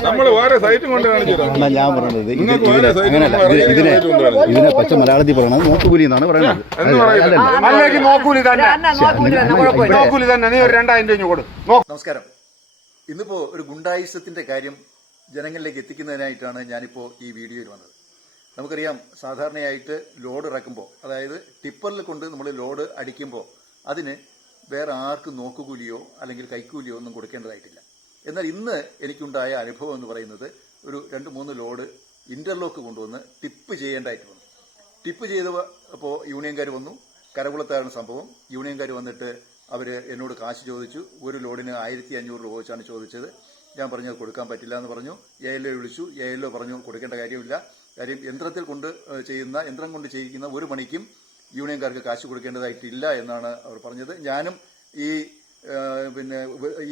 നമ്മൾ വേറെ സൈറ്റും കൊണ്ട് ഞാൻ പറഞ്ഞത് ഇതിനെ അങ്ങനെയല്ല ഇതിനെ പച്ച മലയാളത്തിൽ പറയണത് നോക്കുകൂലി എന്നാണ് പറയുന്നത്? നമസ്കാരം. ഇന്നിപ്പോ ഒരു ഗുണ്ടായുസത്തിന്റെ കാര്യം ജനങ്ങളിലേക്ക് എത്തിക്കുന്നതിനായിട്ടാണ് ഞാനിപ്പോ ഈ വീഡിയോയിൽ വന്നത്. നമുക്കറിയാം സാധാരണയായിട്ട് ലോഡ് ഇറക്കുമ്പോൾ അതായത് ടിപ്പറിൽ കൊണ്ട് നമ്മൾ ലോഡ് അടിക്കുമ്പോൾ അതിന് വേറെ ആർക്കും നോക്കുകൂലിയോ അല്ലെങ്കിൽ കൈക്കൂലിയോ ഒന്നും കൊടുക്കേണ്ടതായിട്ടില്ല. എന്നാൽ ഇന്ന് എനിക്കുണ്ടായ അനുഭവം എന്ന് പറയുന്നത് ഒരു രണ്ട് മൂന്ന് ലോഡ് ഇന്റർലോക്ക് കൊണ്ടുവന്ന് ടിപ്പ് ചെയ്യേണ്ടതായിട്ട് വന്നു. ടിപ്പ് ചെയ്ത അപ്പോൾ യൂണിയൻകാർ വന്നു. കരകുളത്താണ് സംഭവം. യൂണിയൻകാർ വന്നിട്ട് അവർ എന്നോട് കാശ് ചോദിച്ചു. ഒരു ലോഡിന് ആയിരത്തി അഞ്ഞൂറ് രൂപ വെച്ചാണ് ചോദിച്ചത്. ഞാൻ പറഞ്ഞു കൊടുക്കാൻ പറ്റില്ല എന്ന് പറഞ്ഞു. എ എൽ ഒ വിളിച്ചു. എ എൽ ഒ പറഞ്ഞു കൊടുക്കേണ്ട കാര്യമില്ല. കാര്യം യന്ത്രത്തിൽ കൊണ്ട് ചെയ്യുന്ന യന്ത്രം കൊണ്ട് ചെയ്യിക്കുന്ന ഒരു മണിക്കും യൂണിയൻകാർക്ക് കാശ് കൊടുക്കേണ്ടതായിട്ടില്ല എന്നാണ് അവർ പറഞ്ഞത്. ഞാനും ഈ പിന്നെ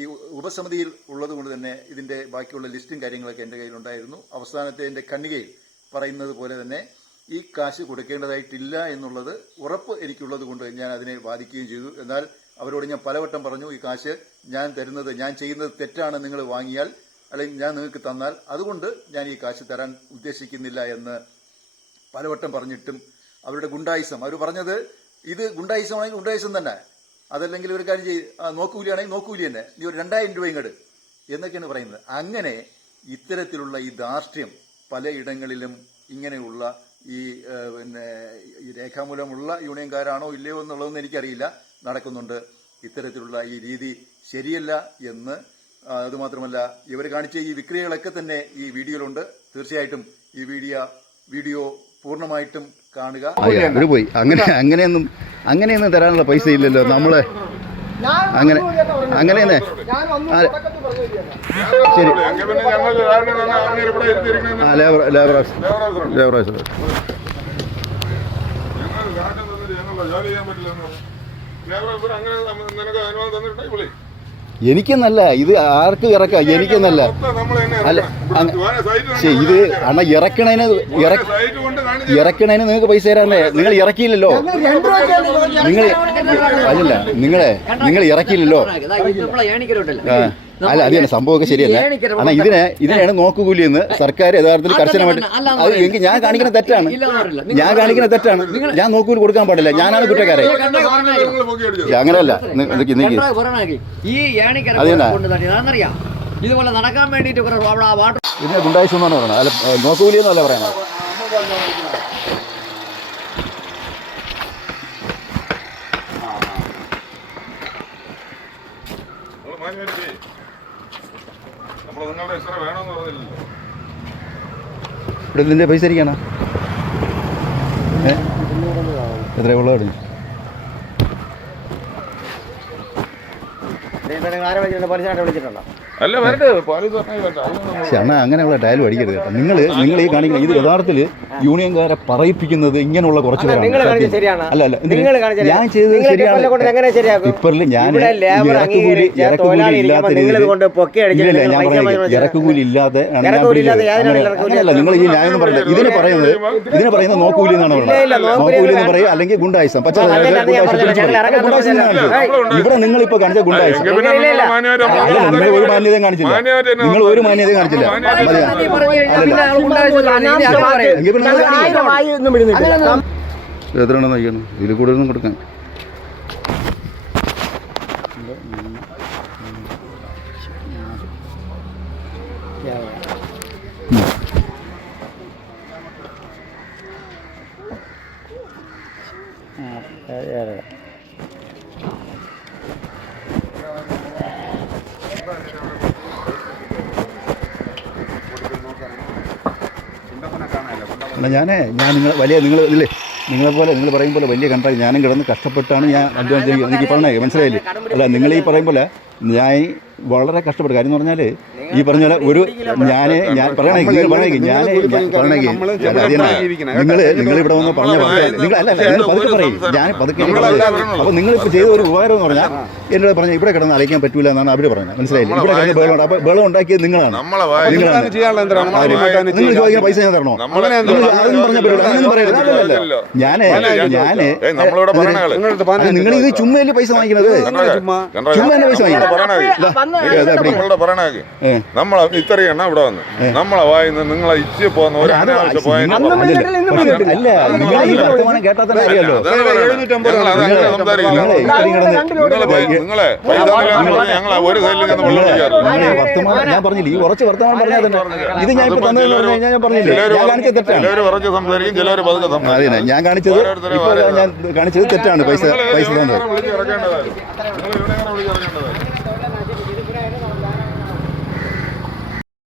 ഈ ഉപസമിതിയിൽ ഉള്ളതുകൊണ്ട് തന്നെ ഇതിന്റെ ബാക്കിയുള്ള ലിസ്റ്റും കാര്യങ്ങളൊക്കെ എന്റെ കയ്യിലുണ്ടായിരുന്നു. അവസാനത്തെ എന്റെ കണ്ണികയിൽ പറയുന്നത് പോലെ തന്നെ ഈ കാശ് കൊടുക്കേണ്ടതായിട്ടില്ല എന്നുള്ളത് ഉറപ്പ് എനിക്കുള്ളത് കൊണ്ട് ഞാൻ അതിനെ വാദിക്കുകയും ചെയ്തു. എന്നാൽ അവരോട് ഞാൻ പലവട്ടം പറഞ്ഞു ഈ കാശ് ഞാൻ തരുന്നത് ഞാൻ ചെയ്യുന്നത് തെറ്റാണ് നിങ്ങൾ വാങ്ങിയാൽ അല്ലെങ്കിൽ ഞാൻ നിങ്ങൾക്ക് തന്നാൽ അതുകൊണ്ട് ഞാൻ ഈ കാശ് തരാൻ ഉദ്ദേശിക്കുന്നില്ല എന്ന് പലവട്ടം പറഞ്ഞിട്ടും അവരുടെ ഗുണ്ടായിസം. അവർ പറഞ്ഞത് ഇത് ഗുണ്ടായിസമാണെങ്കിൽ ഗുണ്ടായിസം തന്നെ. അതല്ലെങ്കിൽ ഒരു കാര്യം ചെയ്ത് നോക്കൂലിയാണെങ്കിൽ നോക്കൂലി തന്നെ. നീ ഒരു രണ്ടായിരം രൂപ ഇങ്ങട്. എന്നൊക്കെയാണ് പറയുന്നത്. അങ്ങനെ ഇത്തരത്തിലുള്ള ഈ ധാർഷ്ട്യം പലയിടങ്ങളിലും ഇങ്ങനെയുള്ള ഈ പിന്നെ ഈ രേഖാമൂലമുള്ള യൂണിയൻകാരാണോ ഇല്ലയോ എന്നുള്ളതൊന്നും എനിക്കറിയില്ല. നടക്കുന്നുണ്ട്. ഇത്തരത്തിലുള്ള ഈ രീതി ശരിയല്ല എന്ന് അതുമാത്രമല്ല ഇവർ കാണിച്ച ഈ വിക്രിയകളൊക്കെ തന്നെ ഈ വീഡിയോയിലുണ്ട്. തീർച്ചയായിട്ടും ഈ വീഡിയോ വീഡിയോ പൂർണമായിട്ടും കാണുക. അവർ പോയി. അങ്ങനെ അങ്ങനെയൊന്നും അങ്ങനെയൊന്നും തരാനുള്ള പൈസ ഇല്ലല്ലോ നമ്മൾ. അങ്ങനെ അങ്ങനെയെന്നേ. ശരി. ആ ലേബർ ലേബർ ലേബർ. എനിക്കെന്നല്ല ഇത് ആർക്ക് ഇറക്കാം? എനിക്കെന്നല്ല. അല്ല, ഇത് അണ. ഇറക്കി ഇറക്കണേന് വേറെ ഇറ- സൈറ്റ് കൊണ്ട് കാണിച്ചു ഇറക്കണേന് നിങ്ങൾക്ക് പൈസ തരാന്നേ നിങ്ങൾ ഇറക്കിയില്ലല്ലോ. നിങ്ങൾ അല്ലല്ല നിങ്ങളെ നിങ്ങൾ ഇറക്കിയില്ലല്ലോ. അല്ല അത് തന്നെ സംഭവമൊക്കെ ശരിയല്ല? അല്ല ഇതിനെ ഇതിനെയാണ് നോക്കുകൂലി എന്ന് സർക്കാർ യഥാർത്ഥത്തിൽ കർശനമായിട്ട് അത് എനിക്ക് ഞാൻ കാണിക്കുന്ന തെറ്റാണ്. ഞാൻ കാണിക്കുന്ന തെറ്റാണ്. ഞാൻ നോക്കൂലി കൊടുക്കാൻ പാടില്ല. ഞാനാണ് കുറ്റക്കാരെ അങ്ങനെയല്ല ഇതുപോലെ നടക്കാൻ വേണ്ടിയിട്ട് വാട്ടർ ഇതിനെ ഗുണ്ടായിസം എന്നാണ് പറയുന്നത് അല്ല നോക്കുകൂലി എന്നല്ല പറയുന്നത് എത്ര ഇവിടെ ഇതിന്റെ പൈസ ഇരിക്കാണോ ഏ? എത്രയാ ഉള്ളത് അല്ല വരട്ടെ പോലീസ് പക്ഷെ അണ്ണാ അങ്ങനെയുള്ള ഡയൽ അടിക്കരുത് കേട്ടോ. നിങ്ങൾ നിങ്ങൾ ഈ കാണിക്കുന്ന ഇത് യഥാർത്ഥത്തിൽ യൂണിയൻകാരെ പറയിപ്പിക്കുന്നത് ഇങ്ങനെയുള്ള കുറച്ച്. അല്ല അല്ല ഞാൻ ചെയ്തത് നിങ്ങൾ ശരിയാണ്? ടിപ്പറിൽ ഞാൻ ഇറക്കുകൂലി ഇറക്കുകൂലി ഇല്ലാതെ ആണ് ഇറക്കുകൂലി ഇല്ലാതെ? അങ്ങനെയല്ല നിങ്ങൾ ഈ ന്യായം പറയുന്നത് ഇതിന് പറയുന്നത് ഇതിന് പറയുന്നത് നോക്കൂലി എന്നാണ് പറയുന്നത് നോക്കൂലി എന്ന് പറയും അല്ലെങ്കിൽ ഗുണ്ടായിസം. കാണിച്ചത്. ഇവിടെ നിങ്ങൾ ഇപ്പൊ കാണിച്ച ഗുണ്ടായിസം. അല്ല നിങ്ങൾ ഒരു മാന്യതയും കാണിച്ചില്ല നിങ്ങൾ ഒരു മാന്യത കാണിച്ചില്ല മാന്യമായിട്ട് മതിയോ? തന്നെ എങ്കിൽ പിന്നെ നിങ്ങൾ കാണിക്കുക. ആയിരം ആയി ഒന്നും വിടുന്നില്ല എത്ര എണ്ണം നോക്കണം ഇതിൽ കൂടുതലൊന്നും കൊടുക്കാൻ അല്ല ഞാനേ ഞാൻ നിങ്ങൾ വലിയ നിങ്ങൾ ഇല്ലേ നിങ്ങളെ പോലെ നിങ്ങൾ പറയും പോലെ വലിയ കണ്ടാൽ ഞാനും കിടന്ന് കഷ്ടപ്പെട്ടാണ് ഞാൻ അധ്വാനിച്ചിരിക്കുന്നത്. എനിക്ക് പറഞ്ഞേ മനസ്സിലായില്ലേ? അല്ല നിങ്ങൾ ഈ പറയും പോലെ ഞാൻ വളരെ കഷ്ടപ്പെട്ടു കാര്യം എന്ന് പറഞ്ഞാൽ ഈ പറഞ്ഞ പോലെ ഒരു ഞാൻ ഞാൻ പറയണെങ്കിൽ നിങ്ങൾ ഞാൻ പറയണെങ്കിൽ നിങ്ങൾ നിങ്ങൾ ഇവിടെ വന്ന് പറഞ്ഞ നിങ്ങൾ അല്ല നിങ്ങൾ പതുക്കെ പറയും. ഞാൻ പതുക്കെ. അപ്പോൾ നിങ്ങളിപ്പോൾ ചെയ്ത ഒരു ഉപകാരം എന്ന് പറഞ്ഞാൽ എന്നോട് പറഞ്ഞ ഇവിടെ കിടന്ന് അലയ്ക്കാൻ പറ്റൂല എന്നാണ് അവർ പറഞ്ഞത്. മനസ്സിലായില്ലേ? ഇവിടെ കിടന്ന് ബഹളം ഉണ്ട്. അപ്പോൾ ബഹളം ഉണ്ടാക്കിയത് നിങ്ങളാണ്. നമ്മളെ വായി നിങ്ങളാണ്. നിങ്ങൾ ചോദിക്കുന്ന പൈസ ഞാൻ തരണോ? അതൊന്നും പറഞ്ഞ പറ്റില്ല അങ്ങനെയൊന്നും പറയരുത്. ഞാൻ ഞാൻ നിങ്ങൾ ഇത് ചുമ്മയല്ലേ പൈസ വാങ്ങിക്കുന്നത്? ചുമ്മാ? പൈസ വാങ്ങിക്കണം പറയണേക്ക് നമ്മളെ ഇത്രയും എണ്ണ ഇവിടെ വന്ന്. നമ്മളെ വായിന്ന് നിങ്ങളെ ഇച്ഛ പോകുന്ന ഒരു അനാവശ്യ തന്നെ നിങ്ങളെ ഞങ്ങൾ ഒരു സൈഡിൽ നിന്ന് വെള്ളം വർത്തമാനം ഞാൻ പറഞ്ഞില്ല? ഈ കുറച്ച് വർത്തമാനം പറഞ്ഞാൽ തന്നെ ഇത് ഞാൻ ഇപ്പൊ തന്നതെന്ന് പറഞ്ഞു കഴിഞ്ഞാൽ ഞാൻ പറഞ്ഞില്ലേ? ഞാൻ കാണിച്ചത് തെറ്റാണ്. അതെ ഞാൻ കാണിച്ചത് ഇപ്പൊ ഞാൻ കാണിച്ചത് തെറ്റാണ് പൈസ നിങ്ങൾ പൈസ തന്നത്.